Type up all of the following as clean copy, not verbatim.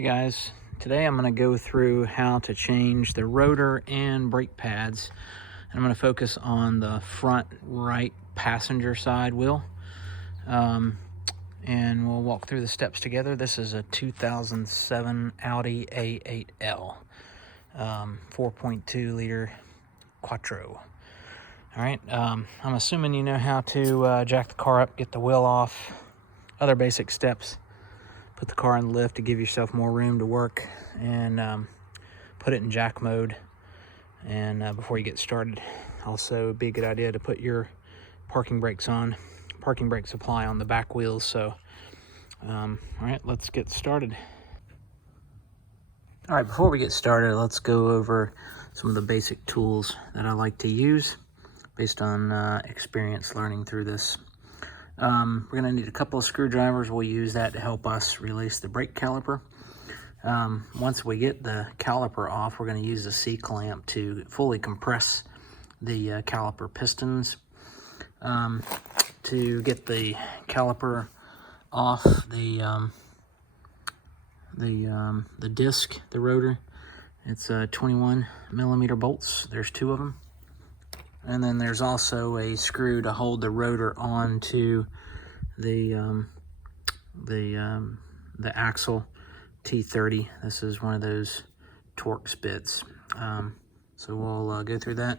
Hey guys, today I'm going to go through how to change the rotor and brake pads. And I'm going to focus on the front right passenger side wheel. And we'll walk through the steps together. This is a 2007 Audi A8L, 4.2 liter Quattro. All right, I'm assuming you know how to jack the car up, get the wheel off, other basic steps. Put the car in the lift to give yourself more room to work, and put it in jack mode. And before you get started, also it'd be a good idea to put your parking brakes apply on the back wheels. So, all right, let's get started. All right, before we get started, let's go over some of the basic tools that I like to use based on experience learning through this. We're going to need a couple of screwdrivers. We'll use that to help us release the brake caliper. Once we get the caliper off, we're going to use the C-clamp to fully compress the caliper pistons. To get the caliper off the disc, the rotor, it's 21 millimeter bolts. There's 2 of them. And then there's also a screw to hold the rotor onto the axle T30. This is one of those Torx bits. So we'll go through that.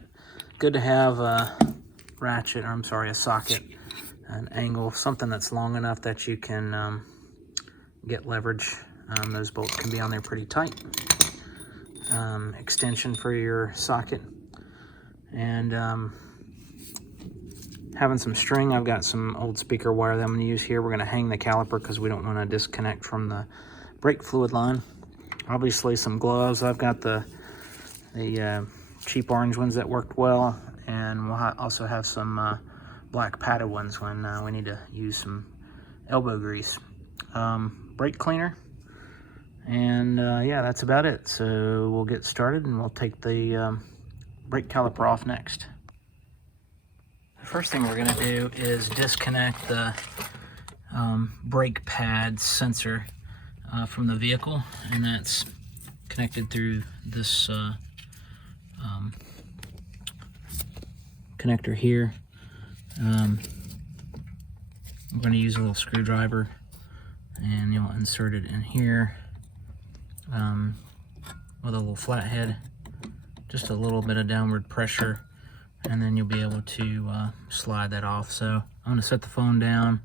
Good to have a ratchet, or I'm sorry, a socket, an angle, something that's long enough that you can get leverage. Those bolts can be on there pretty tight. Extension for your socket. And having some string. I've got some old speaker wire that I'm going to use here. We're going to hang the caliper because we don't want to disconnect from the brake fluid line. Obviously some gloves. I've got the cheap orange ones that worked well, and we'll also have some black padded ones when we need to use some elbow grease. Brake cleaner, and yeah, that's about it. So we'll get started and we'll take the brake caliper off next. The first thing we're going to do is disconnect the brake pad sensor from the vehicle, and that's connected through this connector here. I'm going to use a little screwdriver, and you'll insert it in here with a little flathead. Just a little bit of downward pressure, and then you'll be able to slide that off. So I'm going to set the phone down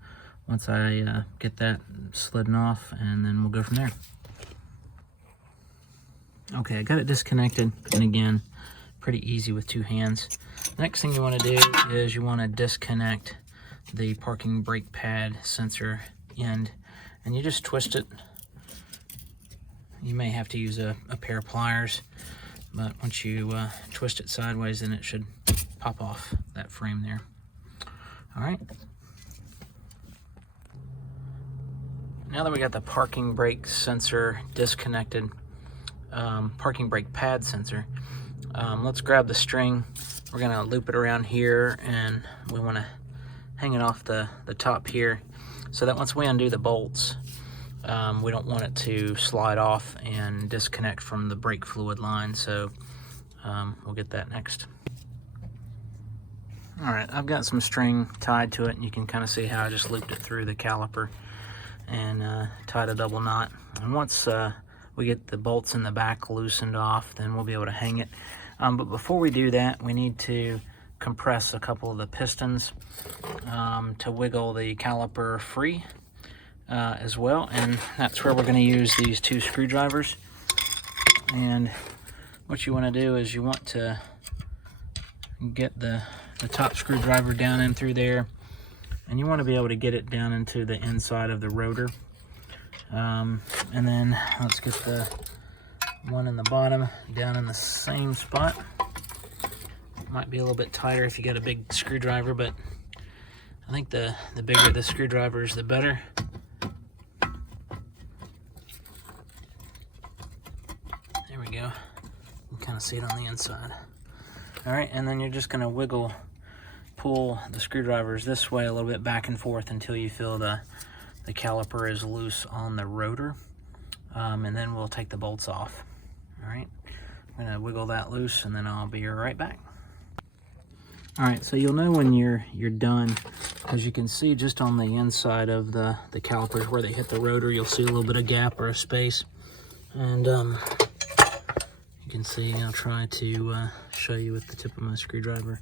once I get that slidden off, and then we'll go from there. Okay, I got it disconnected, and again, pretty easy with 2 hands. The next thing you want to do is you want to disconnect the parking brake pad sensor end, and you just twist it. You may have to use a pair of pliers, but once you twist it sideways, then it should pop off that frame there. All right. Now that we got the parking brake sensor disconnected, parking brake pad sensor, let's grab the string. We're gonna loop it around here, and we wanna hang it off the top here, so that once we undo the bolts, we don't want it to slide off and disconnect from the brake fluid line. So we'll get that next. All right, I've got some string tied to it, and you can kind of see how I just looped it through the caliper and tied a double knot. And once we get the bolts in the back loosened off, then we'll be able to hang it. But before we do that, we need to compress a couple of the pistons to wiggle the caliper free as well. And that's where we're going to use these 2 screwdrivers. And what you want to do is you want to get the top screwdriver down in through there, and you want to be able to get it down into the inside of the rotor. And then let's get the one in the bottom down in the same spot. Might be a little bit tighter if you got a big screwdriver, but I think the bigger the screwdrivers, the better. There we go. You can kind of see it on the inside. All right, and then you're just going to pull the screwdrivers this way a little bit back and forth until you feel the caliper is loose on the rotor. and then we'll take the bolts off. All right, I'm gonna wiggle that loose, and then I'll be right back. All right, so you'll know when you're done, as you can see just on the inside of the calipers where they hit the rotor, you'll see a little bit of gap or a space. And you can see, I'll try to show you with the tip of my screwdriver.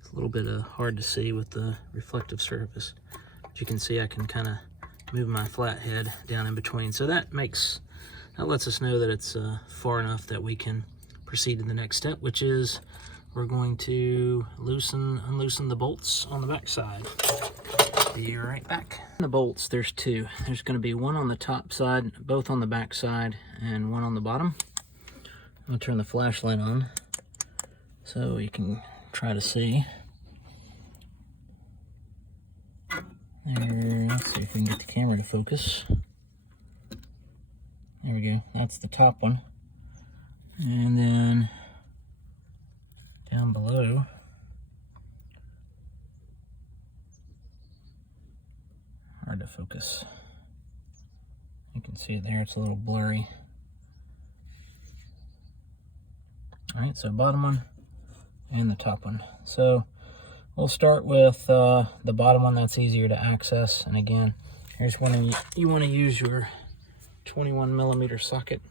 It's a little bit hard to see with the reflective surface. But you can see I can kind of move my flat head down in between. So that lets us know that it's far enough that we can proceed to the next step, which is we're going to unloosen the bolts on the back side. Be right back. The bolts, there's two. There's going to be one on the top side, both on the back side, and one on the bottom. I'm going to turn the flashlight on so you can try to see. There, let's see if we can get the camera to focus. There we go. That's the top one. And then down below, hard to focus. You can see it there, it's a little blurry. All right, so bottom one and the top one. So we'll start with the bottom one, that's easier to access. And again, here's when you want to use your 21mm socket.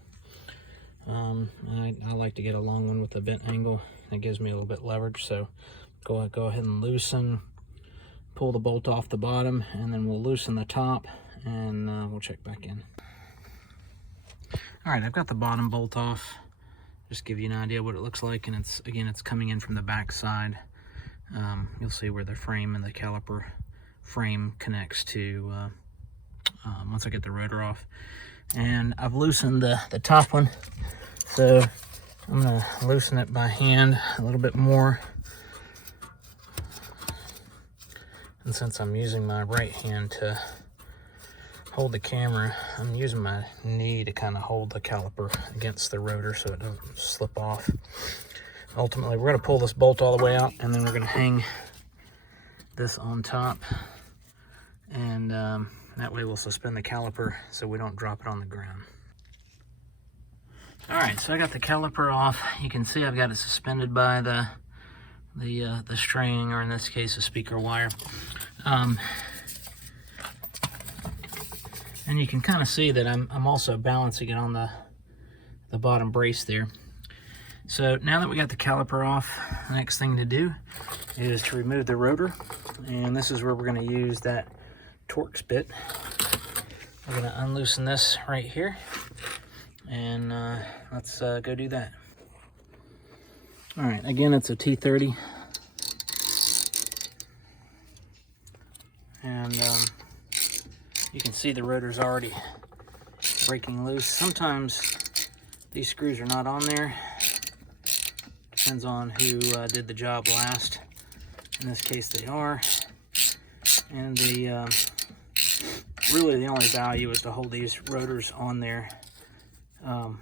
I like to get a long one with a bent angle. That gives me a little bit leverage, so go ahead and loosen, pull the bolt off the bottom, and then we'll loosen the top, and we'll check back in. All right, I've got the bottom bolt off. Just give you an idea what it looks like, and it's coming in from the back side. You'll see where the frame and the caliper frame connects to once I get the rotor off. And I've loosened the top one, so I'm going to loosen it by hand a little bit more. And since I'm using my right hand to hold the camera, I'm using my knee to kind of hold the caliper against the rotor so it doesn't slip off. Ultimately, we're going to pull this bolt all the way out, and then we're going to hang this on top. And that way we'll suspend the caliper so we don't drop it on the ground. All right, so I got the caliper off. You can see I've got it suspended by the string, or in this case, a speaker wire. And you can kind of see that I'm also balancing it on the bottom brace there. So now that we got the caliper off, the next thing to do is to remove the rotor. And this is where we're going to use that Torx bit. We're going to unloosen this right here. And let's go do that. All right, again, it's a T30. And you can see the rotor's already breaking loose. Sometimes these screws are not on there. Depends on who did the job last. In this case, they are. And really the only value is to hold these rotors on there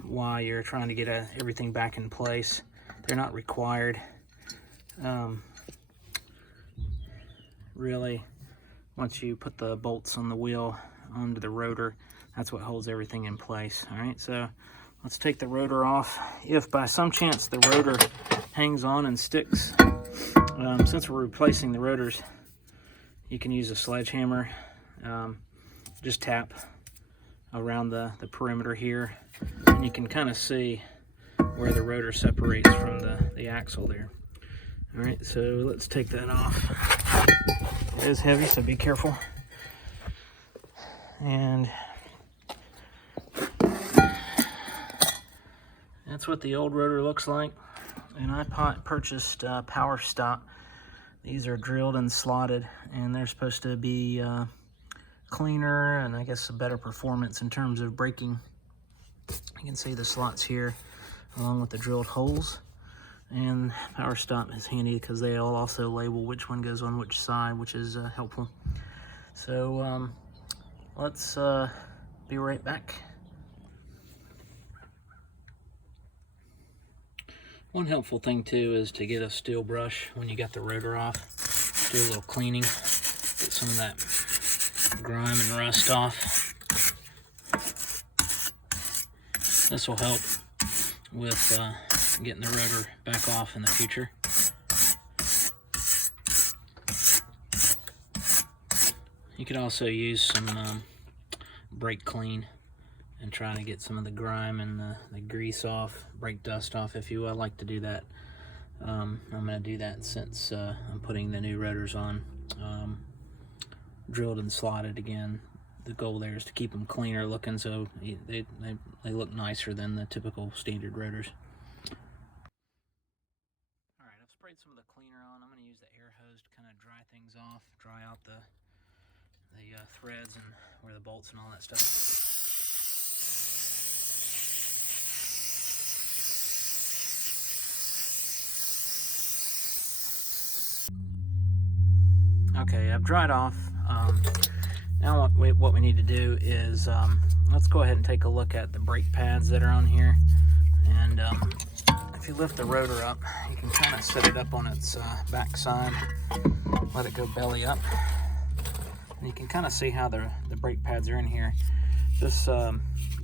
while you're trying to get everything back in place. They're not required. Really, once you put the bolts on the wheel onto the rotor, that's what holds everything in place. All right, so let's take the rotor off. If by some chance the rotor hangs on and sticks, since we're replacing the rotors, you can use a sledgehammer. Just tap around the perimeter here, and you can kind of see where the rotor separates from the axle there. All right, so let's take that off. It is heavy, so be careful. And that's what the old rotor looks like. And I purchased Power Stop. These are drilled and slotted, and they're supposed to be cleaner and I guess a better performance in terms of braking. You can see the slots here along with the drilled holes. And Power Stop is handy because they all also label which one goes on which side, which is helpful. So let's be right back. One helpful thing too is to get a steel brush when you got the rotor off. Do a little cleaning, get some of that grime and rust off. This will help with getting the rotor back off in the future. You could also use some brake clean and try to get some of the grime and the grease off, brake dust off, if you will. I like to do that. I'm going to do that since I'm putting the new rotors on. Drilled and slotted again. The goal there is to keep them cleaner looking, so they look nicer than the typical standard rotors. Alright, I've sprayed some of the cleaner on. I'm going to use the air hose to kind of dry things off, dry out the threads and where the bolts and all that stuff. Okay, I've dried off. Now what we need to do is let's go ahead and take a look at the brake pads that are on here. And if you lift the rotor up, you can kind of set it up on its back side, let it go belly up. And you can kind of see how the brake pads are in here. This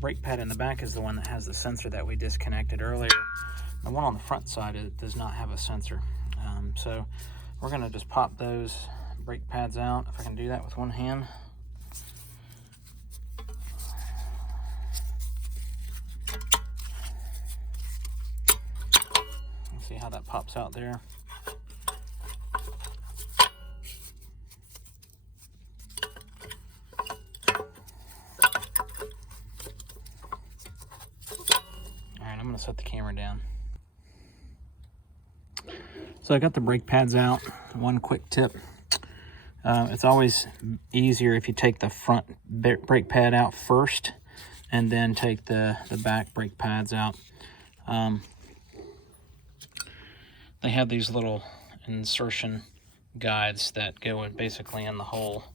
brake pad in the back is the one that has the sensor that we disconnected earlier. The one on the front side, it does not have a sensor. So we're going to just pop those brake pads out, if I can do that with one hand. See how that pops out there. Alright, I'm going to set the camera down. So I got the brake pads out. One quick tip. It's always easier if you take the front brake pad out first and then take the back brake pads out. They have these little insertion guides that go in basically in the hole.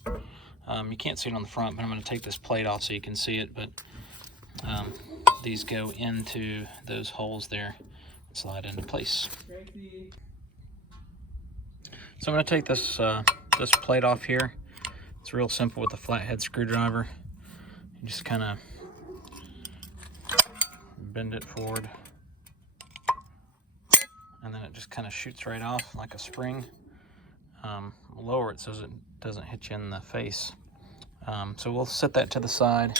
You can't see it on the front, but I'm going to take this plate off so you can see it, but these go into those holes there and slide into place. So I'm going to take this this plate off here. It's real simple with a flathead screwdriver. You just kind of bend it forward, and then it just kind of shoots right off like a spring. Lower it so it doesn't hit you in the face. So we'll set that to the side.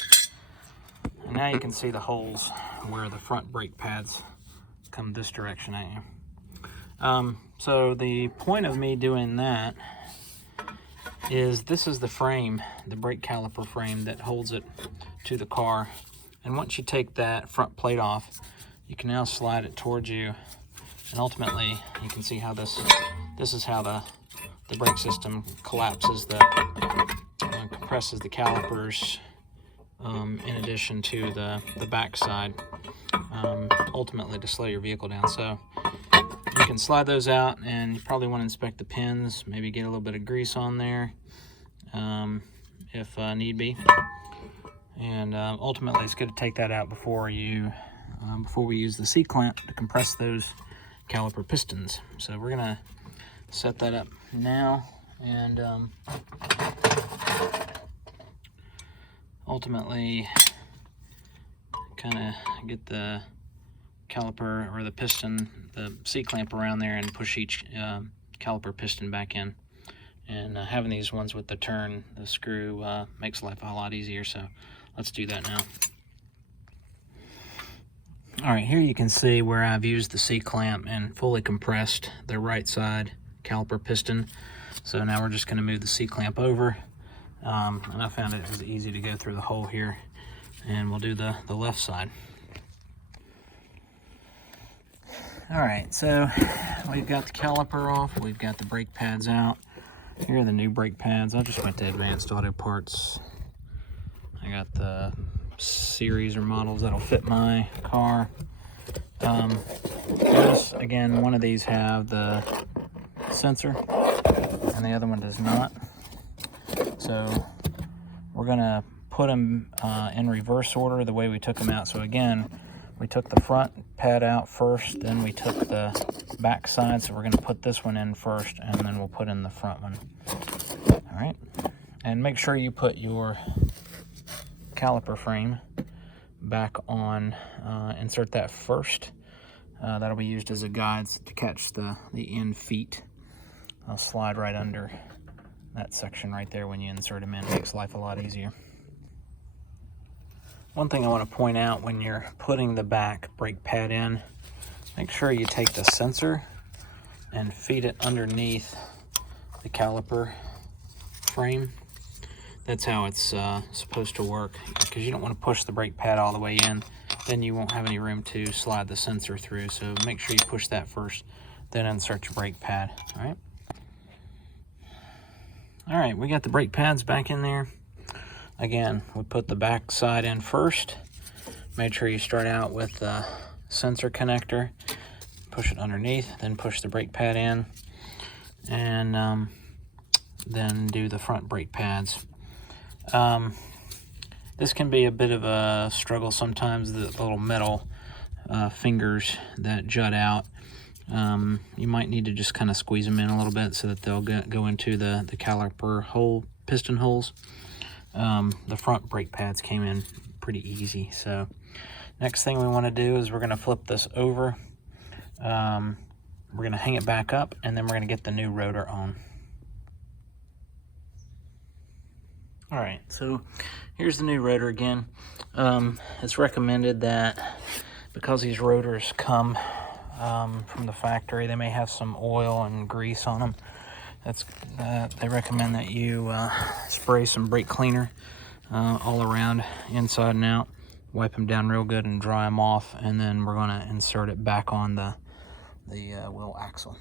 And now you can see the holes where the front brake pads come this direction at you. So the point of me doing that is this is the frame, the brake caliper frame that holds it to the car. And once you take that front plate off, you can now slide it towards you. And ultimately, you can see how this is how the brake system collapses, compresses the calipers in addition to the back side, ultimately to slow your vehicle down. So you can slide those out, and you probably want to inspect the pins, maybe get a little bit of grease on there if need be. And ultimately, it's good to take that out before we use the C-clamp to compress those caliper pistons. So we're gonna set that up now, and ultimately kind of get the caliper or the piston, the C-clamp around there, and push each caliper piston back in. And having these ones with the turn, the screw, makes life a lot easier, so let's do that now. Alright, here you can see where I've used the C-clamp and fully compressed the right side caliper piston. So now we're just going to move the C-clamp over, and I found it was easy to go through the hole here, and we'll do the left side. Alright, so we've got the caliper off, we've got the brake pads out. Here are the new brake pads. I just went to Advanced Auto Parts. I got the series or models that'll fit my car. Notice again, one of these have the sensor and the other one does not. So we're gonna put them in reverse order the way we took them out. So again, we took the front pad out first, then we took the back side. So we're gonna put this one in first, and then we'll put in the front one. All right, and make sure you put your caliper frame back on, insert that first. That'll be used as a guide to catch the end feet. I'll slide right under that section right there when you insert them in. It makes life a lot easier. One thing I want to point out when you're putting the back brake pad in, make sure you take the sensor and feed it underneath the caliper frame. That's how it's supposed to work, because you don't want to push the brake pad all the way in. Then you won't have any room to slide the sensor through. So make sure you push that first, then insert your brake pad. All right, we got the brake pads back in there. Again, we put the back side in first. Make sure you start out with the sensor connector, push it underneath, then push the brake pad in, and then do the front brake pads. This can be a bit of a struggle sometimes, the little metal fingers that jut out. You might need to just kind of squeeze them in a little bit so that they'll go into the caliper hole, piston holes. The front brake pads came in pretty easy. So next thing we want to do is we're going to flip this over. We're going to hang it back up, and then we're going to get the new rotor on. All right, so here's the new rotor again. It's recommended that because these rotors come from the factory, they may have some oil and grease on them. They recommend that you spray some brake cleaner all around, inside and out. Wipe them down real good and dry them off, and then we're going to insert it back on the wheel axle.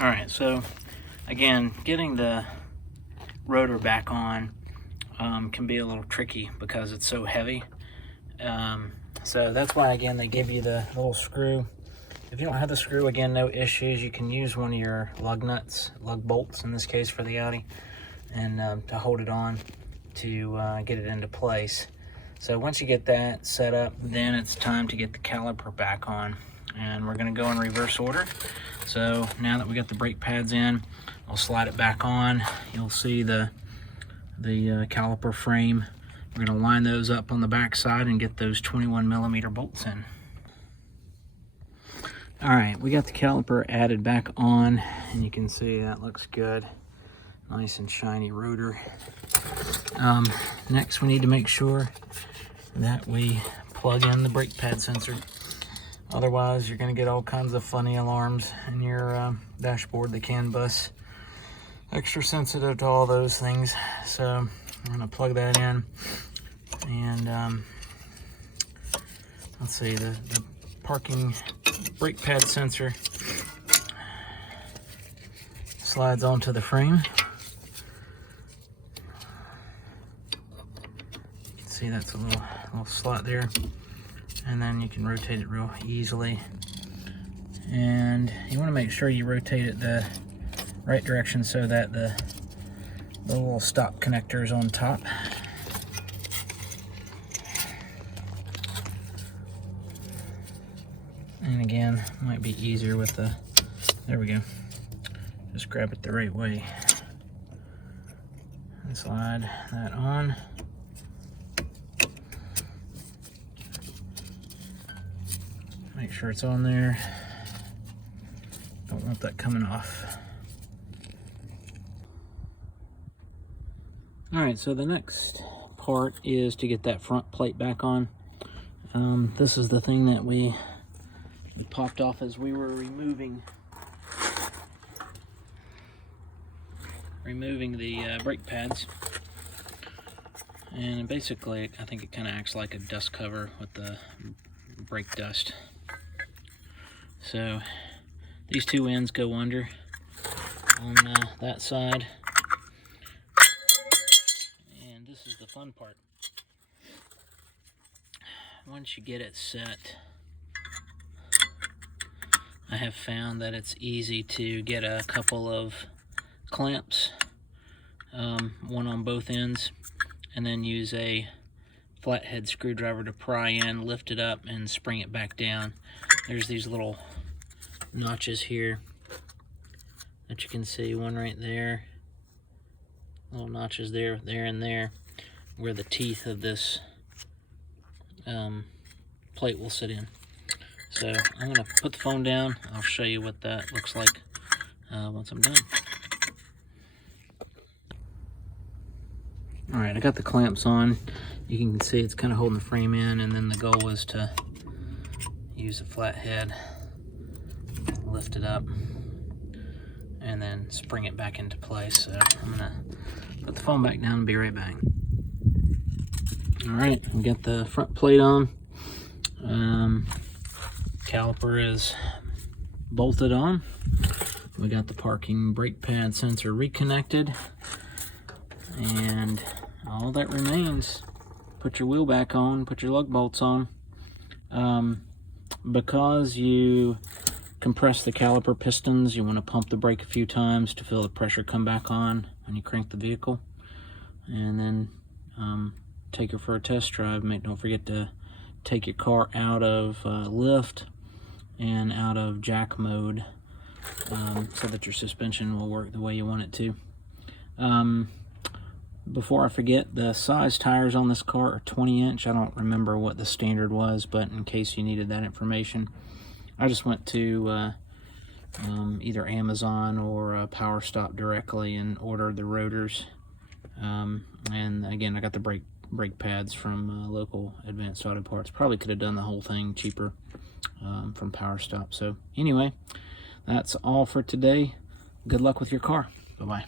All right, so again, getting the rotor back on can be a little tricky because it's so heavy. So that's why, again, they give you the little screw. If you don't have the screw, again, no issues. You can use one of your lug nuts, lug bolts in this case for the Audi, and to hold it on to get it into place. So once you get that set up, then it's time to get the caliper back on, and we're going to go in reverse order. So now that we got the brake pads in, I'll slide it back on. You'll see the caliper frame. We're going to line those up on the back side and get those 21mm bolts in. All right, we got the caliper added back on, and you can see that looks good. Nice and shiny rotor. Next, we need to make sure that we plug in the brake pad sensor. Otherwise, you're going to get all kinds of funny alarms in your dashboard. The CAN bus, extra sensitive to all those things. So I'm going to plug that in, and let's see, the parking brake pad sensor slides onto the frame. You can see that's a little slot there, and then you can rotate it real easily. And you want to make sure you rotate it the right direction so that the little stop connector is on top. And again, might be easier with the, there we go. Just grab it the right way. And slide that on. Make sure it's on there. Don't want that coming off. All right, so the next part is to get that front plate back on. This is the thing that we popped off as we were removing the brake pads. And basically, I think it kind of acts like a dust cover with the brake dust. So these two ends go under on that side. And this is the fun part. Once you get it set, I have found that it's easy to get a couple of clamps, one on both ends, and then use a flathead screwdriver to pry in, lift it up, and spring it back down. There's these little notches here that you can see, one right there, little notches there, and there, where the teeth of this plate will sit in. So I'm going to put the phone down. I'll show you what that looks like once I'm done. Alright, I got the clamps on. You can see it's kind of holding the frame in, and then the goal is to use a flat head, lift it up, and then spring it back into place. So I'm going to put the phone back down and be right back. Alright, we got the front plate on. Caliper is bolted on. We got the parking brake pad sensor reconnected, and all that remains, put your wheel back on, put your lug bolts on. Because you compress the caliper pistons, you want to pump the brake a few times to feel the pressure come back on when you crank the vehicle, and then take her for a test drive. Don't forget to take your car out of lift and out of jack mode, so that your suspension will work the way you want it to. Before I forget, the size tires on this car are 20-inch. I don't remember what the standard was, but in case you needed that information, I just went to either Amazon or Power Stop directly and ordered the rotors. And again, I got the brake pads from local Advanced Auto Parts. Probably could have done the whole thing cheaper from Power Stop. So anyway, that's all for today. Good luck with your car. Bye-bye.